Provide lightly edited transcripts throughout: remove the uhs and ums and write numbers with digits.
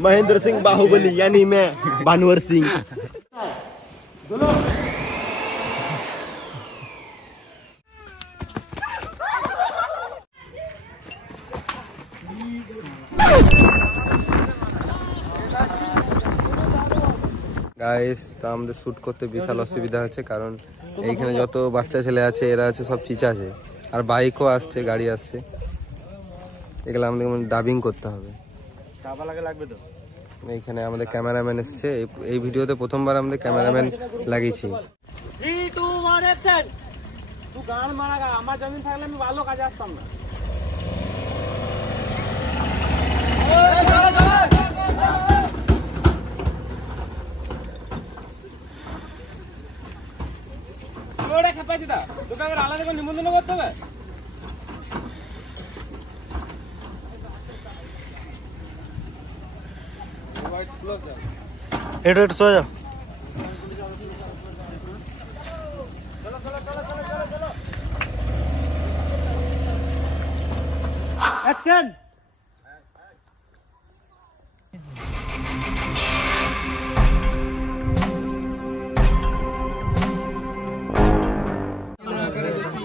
महेंद्र सिंह बाहुबली यानी मैं भानुवर सिंह। গাইস তা আমাদের শুট করতে বিশাল অসুবিধা হচ্ছে, কারণ এইখানে যত বাচ্চা ছেলে আছে এরা আছে সব চিচা আছে, আর বাইকও আসছে, গাড়ি আসছে, এগুলো আমাদের ডাবিং করতে হবে। এইখানে আমাদের ক্যামেরাম্যান এসছে, এই ভিডিওতে প্রথমবার আমাদের ক্যামেরাম্যান লাগিয়েছি। 3 2 1 অ্যাকশন। তুই গান মারা, আমার জমিন থাকলে আমি ভালো কাজে আসতাম না। ওরে খেপাইছি দা, তোকে আবার আলাদা করে নিমন্ত্রণ করতে হবে। हेड सो जा। অ্যাকশন।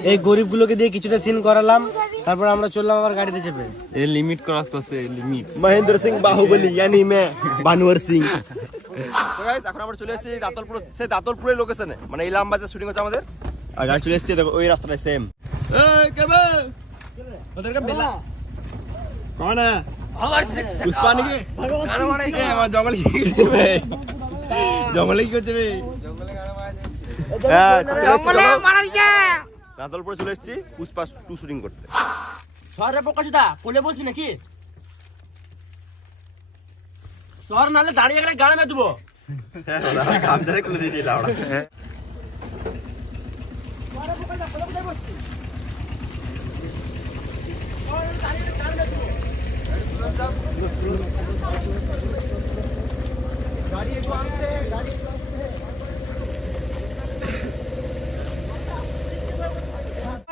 এই গরিবগুলোকে দিয়ে কিছুটা সিন করালাম, তারপর আমরা চললাম আবার গাড়িতে চেপে। এই লিমিট ক্রস করতে, লিমিট। महेंद्र सिंह बाहुबली यानी मैं भानुवर सिंह। তো গাইস এখন আমরা চলে এসেছি দাতলপুর, সেই দাতলপুরের লোকেশনে, মানে ইলাম বাজার শুটিং হচ্ছে আমাদের। আর গাড়ি চলে এসেছি, দেখো ওই রাস্তাটা সেম। এই কেবে ওদেরকে বেলা কোন है পুষ্পা নাকি গান মারাই কি আমার জঙ্গলে কি করছে বে, জঙ্গলে কি করছে বে, জঙ্গলে মারাই কে। দাতলপুরে চলে এসেছি পুষ্পা 2 শুটিং করতে। সরে প্রকাশদা কোলে বসবি নাকি? সর নালে দাঁড়িয়ে গেলে গাড়ি মে দেবো। কাম ধরে খুলে দিয়েছি লাউড়া।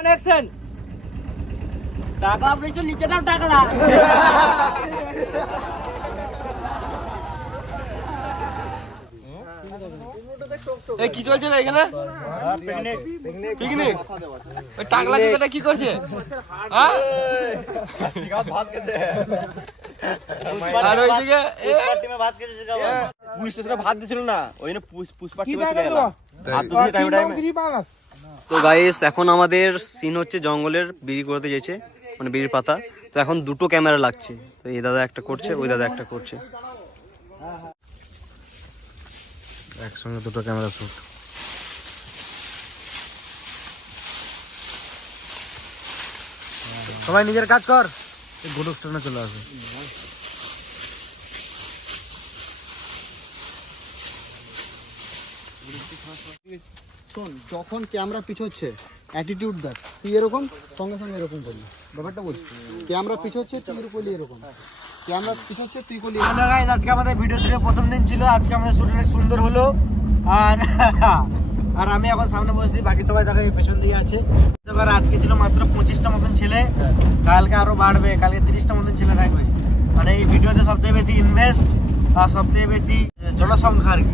অ্যাকশন। টাকা পেয়েছো, নিচে দাও টাকাটা। এই কি চলছে না এখানে? পিকনিক। ওই টাকলা জুতোটা কি করছে? হ্যাঁ? আর ওইদিকে পুলিশ স্টেশনে ভাত দিছিল না, ওই জন্য পুষ্পা টিমে চলে গেলাম। ভাত তো টাইম টাইমে। তো গাইস এখন আমাদের সিন হচ্ছে জঙ্গলের বিড়ি করতে যেছে, মানে বিড়ির পাতা। তো এখন দুটো ক্যামেরা লাগছে, তো এই দাদা একটা করছে, ওই দাদা একটা করছে, একসঙ্গে দুটো ক্যামেরা শুট। সবাই নিজের কাজ কর, গোলক স্টেশনে চলে আসে। শোন, যখন ক্যামেরা পিছোচ্ছে অ্যাটিটিউড দেখ, তুই এরকম সঙ্গে সঙ্গে এরকম করলি, ব্যাপারটা বলছি। ক্যামেরা পিছোচ্ছে তুই করলি এরকম, ক্যামেরা পিছোচ্ছে তুই করলি। হ্যালো গাইস, আজকে আমাদের ভিডিও শুটের প্রথম দিন ছিল। আজকে আমাদের শুট অনেক সুন্দর হলো। আর আর আমি এখন সামনে বসেছি, বাকি সবাই দেখো পেছন দিকে আছে। এবার আজকে ছিল মাত্র 25টা মতন ছেলে, কালকে আরো বাড়বে, কালকে 30টা মতন ছেলে থাকবে। মানে এই ভিডিওতে সবথেকে বেশি ইনভেস্ট আর সবথেকে বেশি জনসংখ্যা আর কি।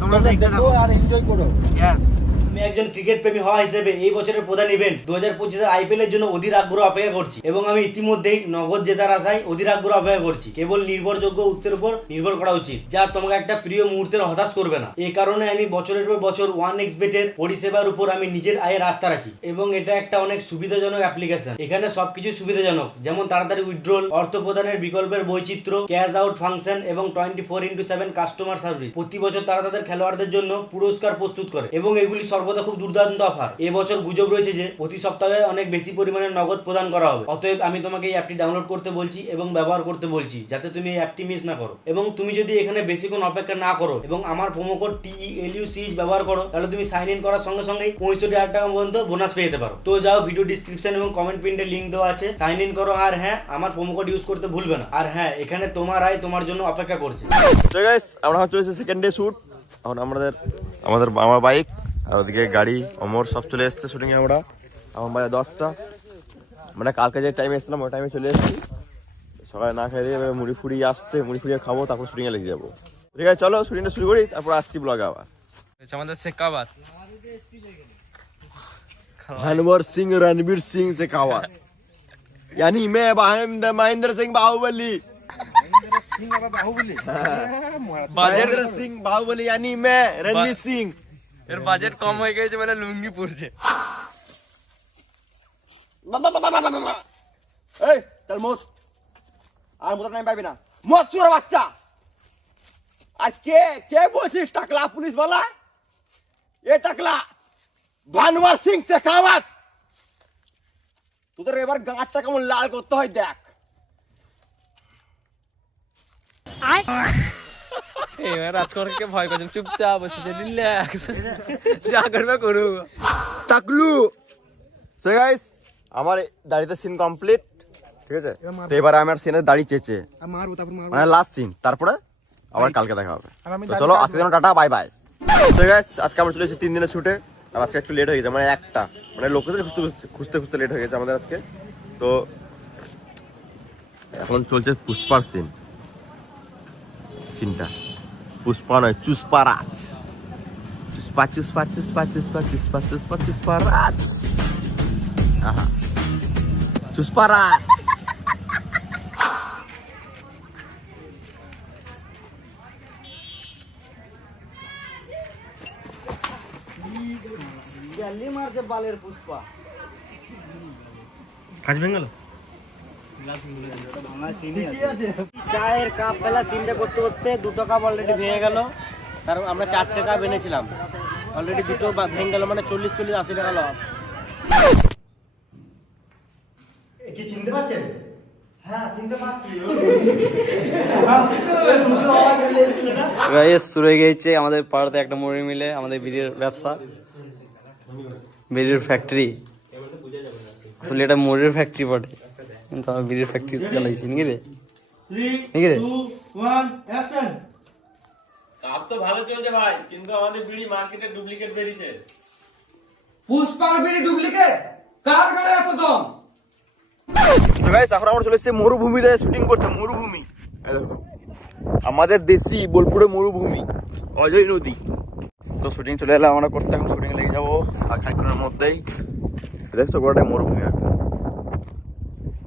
তোমরা দেখতে থাকো আর এনজয় করো। ইয়েস। আমি একজন ক্রিকেট প্রেমী হওয়া হিসেবে এই বছরের প্রধান ইভেন্ট 2025 আইপিএল এর জন্য অধীর আগ্রহ অপেক্ষা করছি, এবং আমি ইতিমধ্যেই নগদ জেতার আশায় অধীর আগ্রহ অপেক্ষা করছি। কেবল নির্ভরযোগ্য উৎসের উপর নির্ভর করা উচিত, যা তোমাকে একটা প্রিয় মুহূর্তের হতাশ করবে না। এই কারণে আমি বছরের পর বছর 1xBet এর পরিষেবার উপর আমি নিজের আয়ের আস্থা রাখি, এবং এটা একটা অনেক সুবিধাজনক অ্যাপ্লিকেশন। এখানে সবকিছু সুবিধাজনক, যেমন তাড়াতাড়ি উইথড্রল, অর্থ প্রদানের বিকল্পের বৈচিত্র্য, ক্যাশ আউট ফাংশন এবং 24x7 কাস্টমার সার্ভিস। প্রতি বছর তারা তাদের খেলোয়াড়দের জন্য পুরস্কার প্রস্তুত করে, এবং এগুলি সর্বদা খুব দুর্দান্ত অফার। এবছর গুজব রয়েছে যে প্রতি সপ্তাহে অনেক বেশি পরিমাণে নগদ প্রদান করা হবে। অতএব আমি তোমাকে এই অ্যাপটি ডাউনলোড করতে বলছি এবং ব্যবহার করতে বলছি, যাতে তুমি এই অ্যাপটি মিস না করো। এবং তুমি যদি এখানে বেশিক্ষণ অপেক্ষা না করো এবং আমার প্রোমো কোড TELUCH ব্যবহার করো, তাহলে তুমি সাইন ইন করার সঙ্গে সঙ্গে 65,000 টাকা পর্যন্ত বোনাস পেয়ে যেতে পারো। তো যাও, ভিডিও ডিসক্রিপশন এবং কমেন্ট পিনে লিংক দেওয়া আছে, সাইন ইন করো। আর হ্যাঁ, আমার প্রোমো কোড ইউজ করতে ভুলবে না। আর হ্যাঁ, এখানে তোমার আয় তোমার জন্য অপেক্ষা করছে। তো গাইস, আমরা চলে এসেছি সেকেন্ড ডে শুট। এখন আমার বাইক আর ওদিকে গাড়ি, অমর সব চলে এসছে শুটিং এ। আমরা আমার বাজে 10টা, মানে কালকে যে টাইমে এসেছিলাম ওই টাইমে চলে এসেছি। সকালে না খাই এবার মুড়ি ফুড়ি আসছে, মুড়ি ফুড়িয়ে খাবো, তারপর শুটিংয়ে লেগে যাবো। ঠিক আছে চলো শুটিংটা শুরু করি, তারপর আসছি ব্লগে আবার। আমাদের শেখাবাত भानुवर सिंह रणवीर सिंह शेखावत यानी मैं महेंद्र सिंह बाहुबली। महेंद्र सिंह बाहुबली यानी मैं रणवीर सिंह। এর বাজেট কম হয়ে গেছে মানে লুঙ্গি পরছে। এই চল মোস আর মোটা টাইম পাবি না, মোস চুর বাচ্চা। আর কে কে বলছিস টাকলা পুলিশ वाला? এ টাকলা ভানুয়ার সিং শেখাওয়াত। তোদের এবার গাঁটটা কেমন লাল করতে হয় দেখ। এবার রাত করকে ভয় করছেন, চুপচাপ বসে রিল্যাক্স, যা করবে করু। টাকলু সো গাইস আমার দাড়িতে সিন কমপ্লিট, ঠিক আছে? তো এবারে আমার সিনের দাড়ি চেচে মারবো, তারপর মারবো। মানে লাস্ট সিন, তারপরে আবার কালকে দেখা হবে। তো চলো আজকে জন্য tata, bye bye. So guys আজকে আমরা চলে এসেছি 3 দিনের শুটে, আর আজকে একটু লেট হয়ে গেছে, মানে একটা মানে লোকেশন খুঁজতে লেট হয়ে গেছে আমাদের আজকে। তো এখন চলছে পুষ্পার সিনটা, পুষ্পা নয় চুস্পারাজ, চুস্পারাজ। আহা চুস্পারাজ। জালি মারছে বালের পুষ্পা। কাজ ভেঙে গেল। চায়ের কাপ ফেলা সিনটা করতে করতে 2টো কাপ অলরেডি ভেঙে গেল, কারণ আমরা 4টে কাপ এনেছিলাম, অলরেডি 2টো ভেঙে গেল, মানে 40-80 টাকা লস। কি চিনতে পারছেন? হ্যাঁ চিনতে পারছি। গাইস শুরু হয়ে গেছে আমাদের পাড়াতে একটা মুড়ি মিলে আমাদের বিড়ির ব্যবসা, বিড়ির ফ্যাক্টরি। আসলে এটা মুড়ির ফ্যাক্টরি বটে, কিন্তু আমি বিড়ির ফ্যাক্টরি চালাইছি নাকি রে? 3 2 1 অ্যাকশন। কাজ তো ভালো চলছে ভাই, কিন্তু আমাদের বিড়ি মার্কেটে ডুপ্লিকেট বেরিয়েছে। পুষ্পার বিড়ি ডুপ্লিকেট? কার গাড়ি এত দম? তো গাইস এখন আমরা চলে এসেছি মরুভূমিতে শুটিং করতে। মরুভূমি, এই দেখো আমাদের দেশি বোলপুরে মরুভূমি, অজয় নদী। তো শুটিং চলে এলাম আমরা করতে, এখন শুটিং লেগে যাবো আর খানিকক্ষণের মধ্যেই। দেখছো গোটাই মরুভূমি,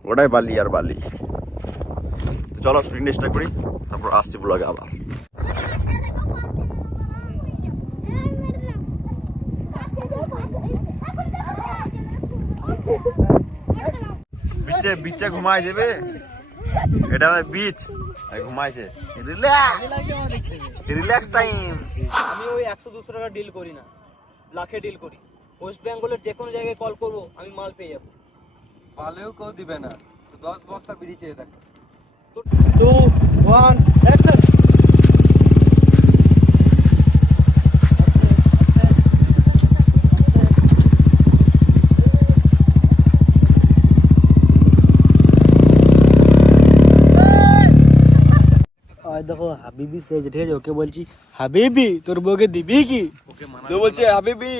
গোটাই বালি আর বালি। তো চলো শুটিং স্টার্ট করি, তারপর আসছি ব্লগে আবার। বিচে বিচে ঘুমায় যাবে, এটা বিচ ঘুমাইছে, রিল্যাক্স টাইম। আমি ওই 100-200 টাকা ডিল করি না, লাখে ডিল করি। ওয়েস্ট বেঙ্গলের যে কোনো জায়গায় কল করবো, আমি মাল পেয়ে যাবো। পালেও কেউ দিবে না, 10 বস্তা বিড়ি চেয়ে দেখ। 2 1 অ্যাকশন। দেখো হাবিবি সেজ, ঠিক আছে? ওকে বলছি হাবিবি তোর বউকে দিবি কি? তো বলছে হাবিবি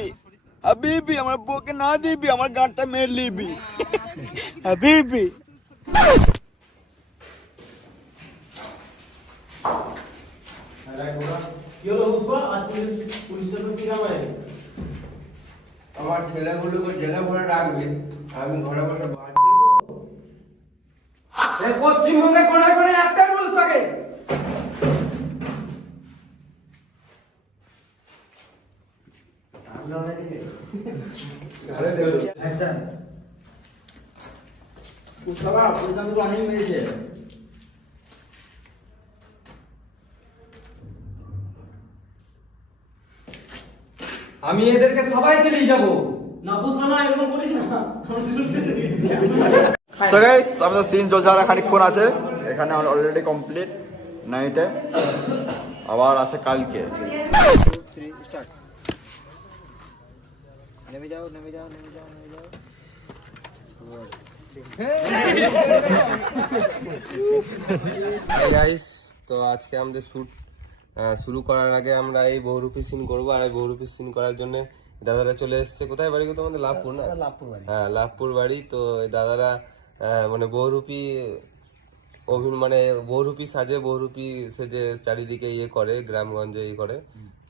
হাবিবি আমার বউকে না দিবি, আমার গানটা মেরে লিবি। হাবিবি আমার ছেলেগুলোকে জেলে ভরে রাখবে, আমি ঘরে বসে পশ্চিমবঙ্গে কোনায় কোনায় একটা রুল থাকে। অনেক মেরেছে। আমি এদেরকে সবাইকে নিয়ে যাবো। না বুঝলো না, এরকম করিস না। তো গাইস আমাদের সিন চলছে, আর খানিকক্ষণ আছে। এখানে অলরেডি কমপ্লিট নাইটে, আবার আছে কালকে। নেমে যাও, নেমে যাও, নেমে যাও, নেমে যাও। গাইস তো আজকে আমাদের শুট শুরু করার আগে আমরা এই বহুরূপী সিন করবো, আর এই বহুরূপী সিন করার জন্য দাদারা চলে এসছে। কোথায় বাড়ি? তোমাদের লাভপুর না? লাভপুর বাড়ি। হ্যাঁ লাভপুর বাড়ি। তো এই দাদারা মানে বহুরূপী মানে বহুরূপী সাজে, বহুরূপী সেজে চারিদিকে ইয়ে করে, গ্রামগঞ্জে ইয়ে করে।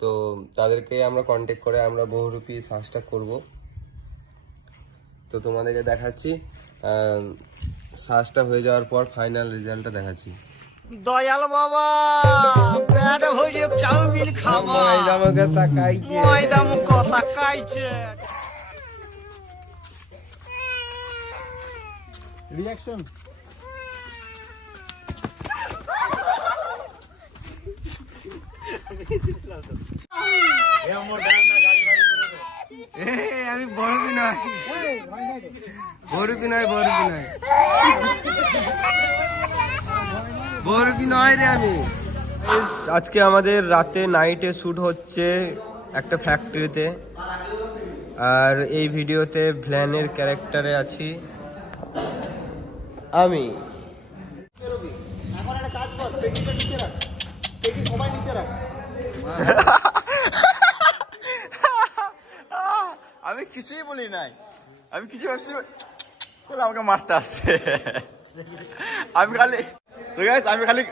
তো তাদেরকে আমরা কন্ট্যাক্ট করে আমরা বহুরূপী সাজটা করব। তো তোমাদেরকে দেখাচ্ছি, সাজটা হয়ে যাওয়ার পর ফাইনাল রেজাল্টটা দেখাচ্ছি। দয়াল বাবা পেট ভরে চাউমিন খাবো, আমাকে তাকাইছে, ময়দা মুখ তাকাইছে। রিঅ্যাকশন আমি বহুরূপী নয়, বহুরূপী নয়, বহুরূপী নয়, বহুরূপী নয় রে আমি। আজকে আমাদের রাতে নাইটে শ্যুট হচ্ছে একটা ফ্যাক্টরিতে, আর এই ভিডিওতে ভ্ল্যানের ক্যারেক্টারে আছি আমি। এখন একটা কাজ কর, পেটিটা নিচে রাখ, পেটি সবাই নিচে রাখ। আমি কিছুই বলি নাই, আমি কিছু ভাবছি বলে আমাকে মারতে আসছে। আমি খালি তো গাইস, আমি খালি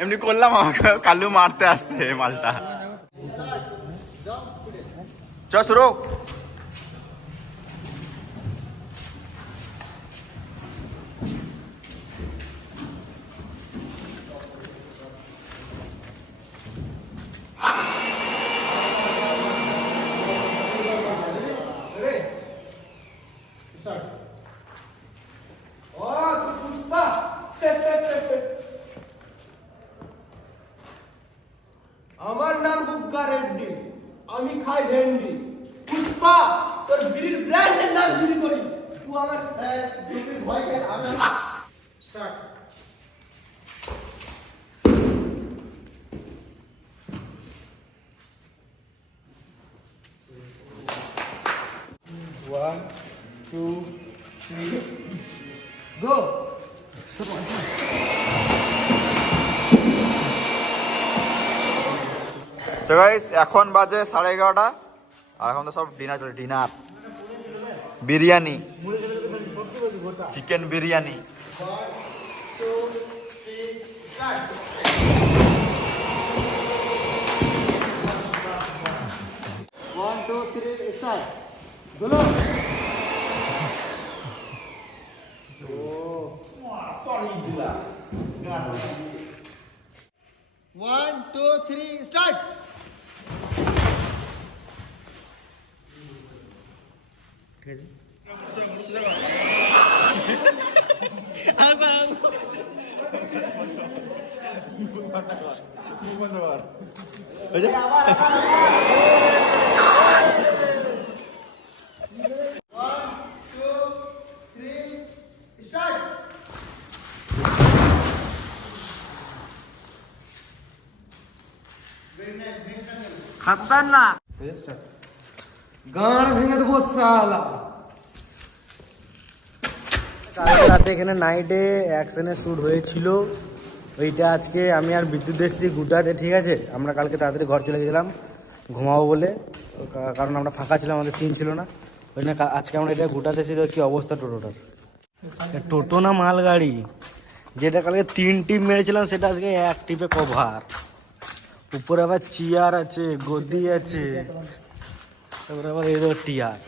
এমনি করলাম, আমাকে কালু মারতে আসছে মালটা। চ শুরু। আমার নাম গুপ্তা রেড্ডি, আমি খাই ভেন্ডি। পুষ্পা তোর বিড়ির ব্র্যান্ডের নাম চুরি করি, তুই আমার ভয় পেয়ে আমি start. One, two, three, go! তো গাইস এখন বাজে 11:30, আর এখন তো সব ডিনার চলে, dinner biryani, chicken biryani. One, two, three, start. Dolo. One, two, three, start. খতরনাক গান ভেঙে দেবো শালা। কালকে রাতে এখানে নাইটে অ্যাকশনের শ্যুট হয়েছিল, ওইটা আজকে আমি আর বিদ্যুৎ এসেছি গুটাতে, ঠিক আছে। আমরা কালকে তাড়াতাড়ি ঘর চলে গেছিলাম ঘুমাবো বলে, কারণ আমরা ফাঁকা ছিলাম, আমাদের সিন ছিল না, ওই জন্য আজকে আমরা এটা গুটাতে এসেছি। কি অবস্থা টোটোটার, টোটো না মালগাড়ি, যেটা কালকে 3 টিপ মেরেছিলাম সেটা আজকে 1 টিপে কভার। উপরে আবার চেয়ার আছে, গদি আছে, তারপরে আবার এরও টিয়ার।